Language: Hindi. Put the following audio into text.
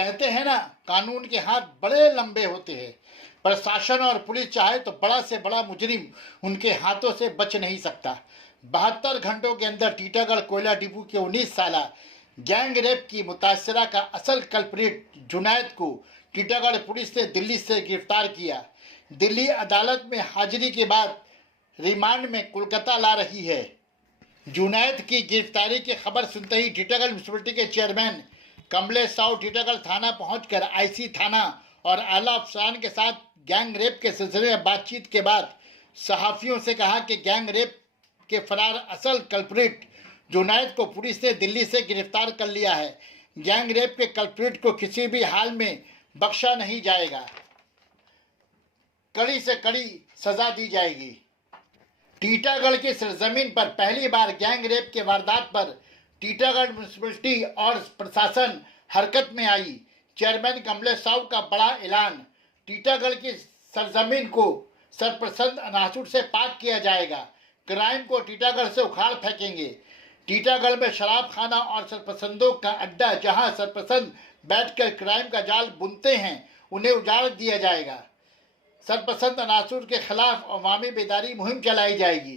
कहते हैं ना, कानून के हाथ बड़े लंबे होते हैं। प्रशासन और पुलिस चाहे तो बड़ा से बड़ा मुजरिम उनके हाथों से बच नहीं सकता। 72 घंटों के अंदर टीटागढ़ कोयला डिपो के 19 साला गैंग रेप की मुतासरा का असल कल्प्रिट जुनैद को टीटागढ़ पुलिस ने दिल्ली से गिरफ्तार किया। दिल्ली अदालत में हाजिरी के बाद रिमांड में कोलकाता ला रही है। जुनैद की गिरफ्तारी की खबर सुनते ही टीटागढ़ म्यूनिसिपैलिटी के चेयरमैन कमलेश साहू टीटागढ़ थाना पहुंचकर आईसी थाना और आला अफसरान के साथ गैंग रेप के सिलसिले में बातचीत के बाद सहाफियों से कहा कि गैंग रेप के फरार असल कल्प्रिट जुनैद को पुलिस ने दिल्ली से गिरफ्तार कर लिया है। गैंग रेप के कल्प्रिट को किसी भी हाल में बख्शा नहीं जाएगा, कड़ी से कड़ी सजा दी जाएगी। टीटागढ़ की सरजमीन पर पहली बार गैंग रेप के वारदात पर टीटागढ़ म्यूनिसिपैलिटी और प्रशासन हरकत में आई। चेयरमैन कमलेश साहू का बड़ा ऐलान, टीटागढ़ की सरजमीन को सरपसंद अनासुर से पाक किया जाएगा। क्राइम को टीटागढ़ से उखाड़ फेंकेंगे। टीटागढ़ में शराब खाना और सरपसंदों का अड्डा, जहां सरपसंद बैठकर क्राइम का जाल बुनते हैं, उन्हें उजाड़ दिया जाएगा। सरपसंद अनासुर के खिलाफ अवामी बेदारी मुहिम चलाई जाएगी।